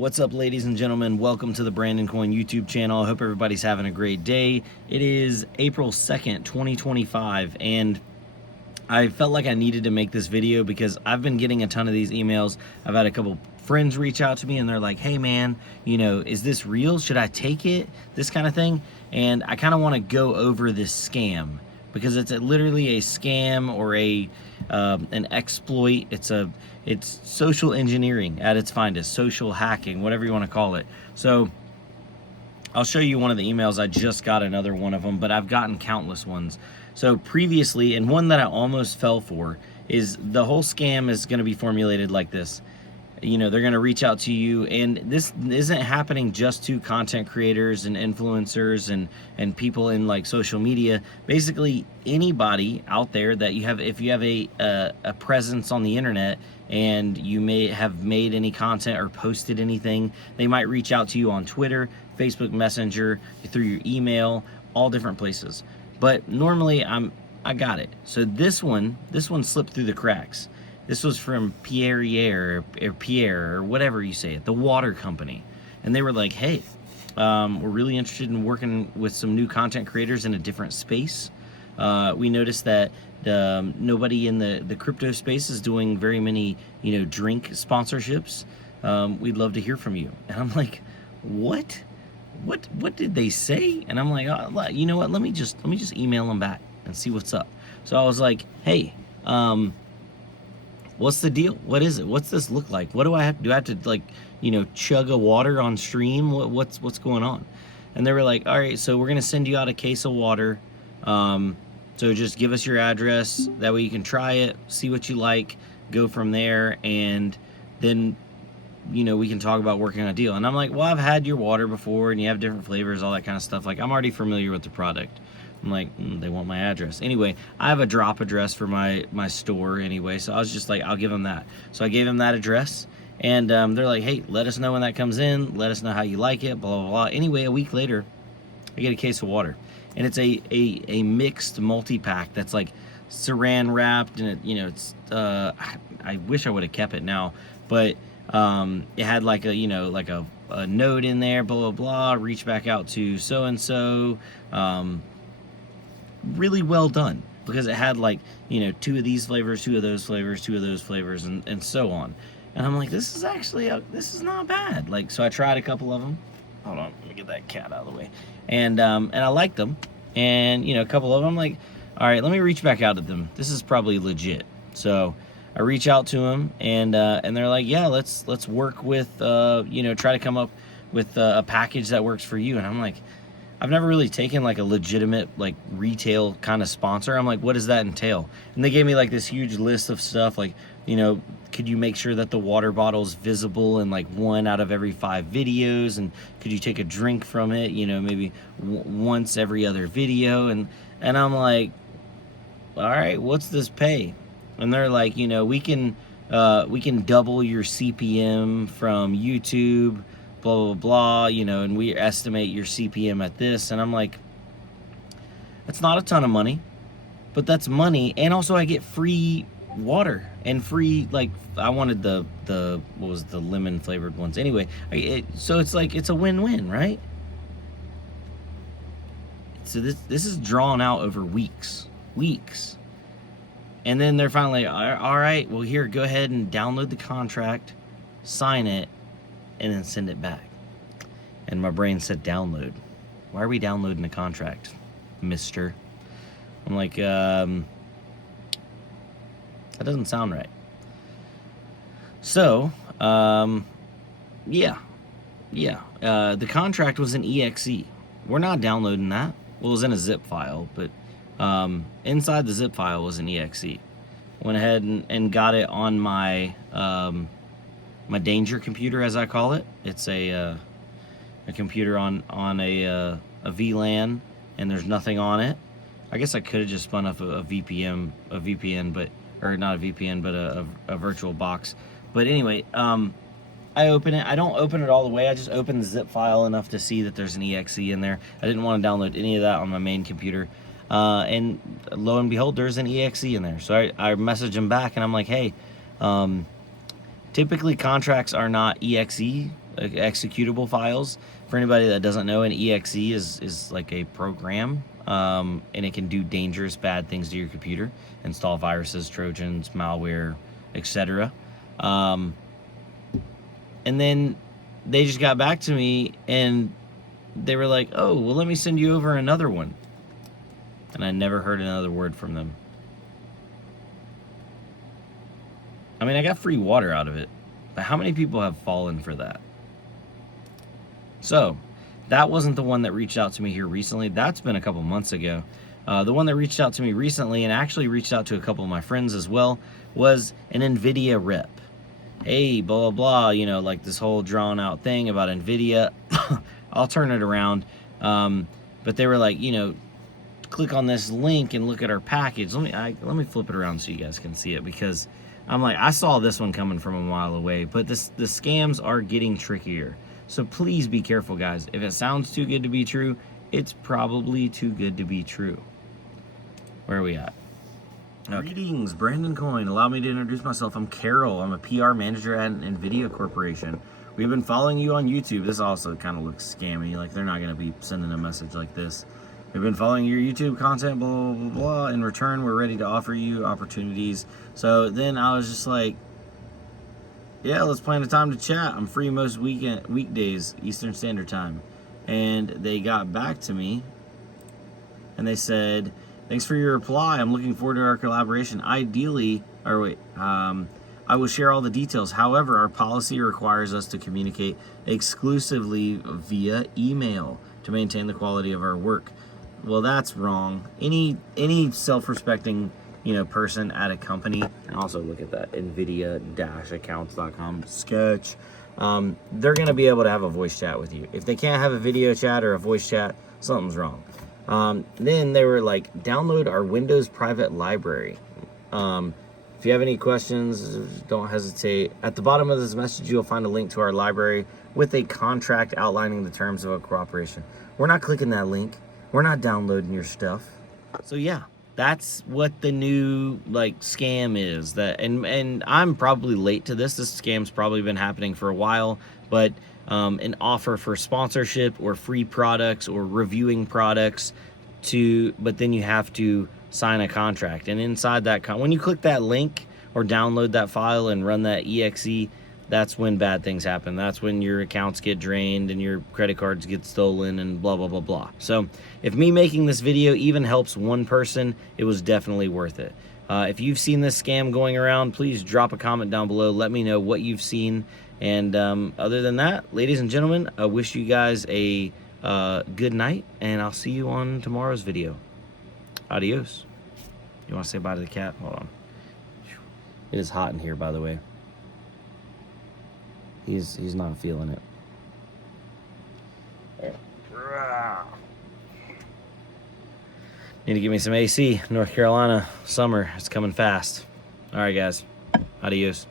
What's up, ladies and gentlemen? Welcome to the Brandon Coin YouTube channel. I hope everybody's having a great day. It is April 2nd, 2025, and I felt like I needed to make this video because I've been getting a ton of these emails. I've had a couple friends reach out to me and they're like, hey man, is this real? Should I take it? This kind of thing. And I kind of want to go over this scam because it's literally a scam or an exploit. It's social engineering at its finest, social hacking, whatever you want to call it. So I'll show you one of the emails. I just got another one of them, but I've gotten countless ones. So previously, and one that I almost fell for, is the whole scam is going to be formulated like this. They're going to reach out to you, and this isn't happening just to content creators and influencers and people in like social media. Basically, anybody out there that if you have a presence on the internet and you may have made any content or posted anything, they might reach out to you on Twitter, Facebook Messenger, through your email, all different places. But normally I got it. So this one slipped through the cracks. This was from Pierre or whatever you say it, the water company. And they were like, hey, we're really interested in working with some new content creators in a different space. We noticed that nobody in the crypto space is doing very many, drink sponsorships. We'd love to hear from you. And I'm like, what did they say? And I'm like, oh, you know what? Let me just email them back and see what's up. So I was like, hey, what's the deal? What is it? What's this look like? What do I have? Do I have to chug a water on stream? What's going on? And they were like, all right, so we're gonna send you out a case of water. So just give us your address. That way you can try it, see what you like, go from there, and then we can talk about working on a deal. And I'm like, well, I've had your water before, and you have different flavors, all that kind of stuff. Like, I'm already familiar with the product. I'm like, they want my address. Anyway, I have a drop address for my store anyway, so I was just like, I'll give them that. So I gave them that address, and they're like, hey, let us know when that comes in. Let us know how you like it, blah, blah, blah. Anyway, a week later, I get a case of water, and it's a mixed multi-pack that's like saran wrapped, and it's I wish I would have kept it now, but it had like a note in there, blah, blah, blah, reach back out to so-and-so, really well done, because it had like, two of these flavors, two of those flavors, two of those flavors, and so on. And I'm like, this is not bad. Like, so I tried a couple of them. Hold on, let me get that cat out of the way. And I liked them. And, a couple of them, like, all right, let me reach back out to them. This is probably legit. So I reach out to them, and they're like, yeah, let's work with, try to come up with a package that works for you. And I'm like, I've never really taken like a legitimate like retail kind of sponsor. I'm like, what does that entail? And they gave me like this huge list of stuff, like, could you make sure that the water bottle's visible in like 1 out of every 5 videos, and could you take a drink from it, maybe once every other video? And I'm like, all right, what's this pay? And they're like, we can double your CPM from YouTube, blah, blah, blah, and we estimate your CPM at this. And I'm like, that's not a ton of money, but that's money. And also I get free water and free, like, I wanted the what was the lemon flavored ones. Anyway, so it's like, it's a win-win, right? So this is drawn out over weeks. And then they're finally, all right, well, here, go ahead and download the contract, sign it, and then send it back. And my brain said, download. Why are we downloading the contract, mister? I'm like, that doesn't sound right. So, yeah. The contract was an EXE. We're not downloading that. Well, it was in a zip file, but inside the zip file was an EXE. Went ahead and got it on my my danger computer, as I call it. It's a computer on a VLAN, and there's nothing on it. I guess I could have just spun up a VPN, but, or not a VPN, but a virtual box. But anyway, I open it. I don't open it all the way. I just open the zip file enough to see that there's an EXE in there. I didn't want to download any of that on my main computer. And lo and behold, there's an EXE in there. So I message him back, and I'm like, hey, typically contracts are not EXE like executable files. For anybody that doesn't know, an exe is like a program, and it can do dangerous, bad things to your computer, install viruses, trojans, malware, etc. And then they just got back to me and they were like, oh, well, let me send you over another one. And I never heard another word from them. I mean, I got free water out of it, but how many people have fallen for that? So, that wasn't the one that reached out to me here recently. That's been a couple months ago. The one that reached out to me recently, and actually reached out to a couple of my friends as well, was an NVIDIA rep. Hey, blah, blah, blah, you know, like this whole drawn out thing about NVIDIA. I'll turn it around. But they were like, you know, click on this link and look at our package. Let me flip it around so you guys can see it, because I'm like, I saw this one coming from a mile away, but the scams are getting trickier. So please be careful, guys. If it sounds too good to be true, it's probably too good to be true. Where are we at? Okay. Greetings, Brandon Coyne. Allow me to introduce myself. I'm Carol. I'm a PR manager at NVIDIA Corporation. We've been following you on YouTube. This also kind of looks scammy. Like, they're not going to be sending a message like this. We've been following your YouTube content, blah, blah, blah. In return, we're ready to offer you opportunities. So then I was just like, yeah, let's plan a time to chat. I'm free most weekdays, Eastern Standard Time. And they got back to me and they said, thanks for your reply. I'm looking forward to our collaboration. Ideally, I will share all the details. However, our policy requires us to communicate exclusively via email to maintain the quality of our work. Well, that's wrong. Any self-respecting, you know, person at a company, and also look at that nvidia-accounts.com sketch. They're gonna be able to have a voice chat with you. If they can't have a video chat or a voice chat, something's wrong. Then they were like, download our Windows private library. If you have any questions, don't hesitate. At the bottom of this message, you'll find a link to our library with a contract outlining the terms of a cooperation. We're not clicking that link. We're not downloading your stuff. So yeah, that's what the new like scam is. That and I'm probably late to this. This scam's probably been happening for a while, but an offer for sponsorship or free products or reviewing products but then you have to sign a contract, and inside that when you click that link or download that file and run that exe, that's when bad things happen. That's when your accounts get drained and your credit cards get stolen and blah, blah, blah, blah. So if me making this video even helps one person, it was definitely worth it. If you've seen this scam going around, please drop a comment down below. Let me know what you've seen. And other than that, ladies and gentlemen, I wish you guys a good night, and I'll see you on tomorrow's video. Adios. You want to say bye to the cat? Hold on. It is hot in here, by the way. He's not feeling it. Need to give me some AC. North Carolina summer, it's coming fast. All right, guys. Adios.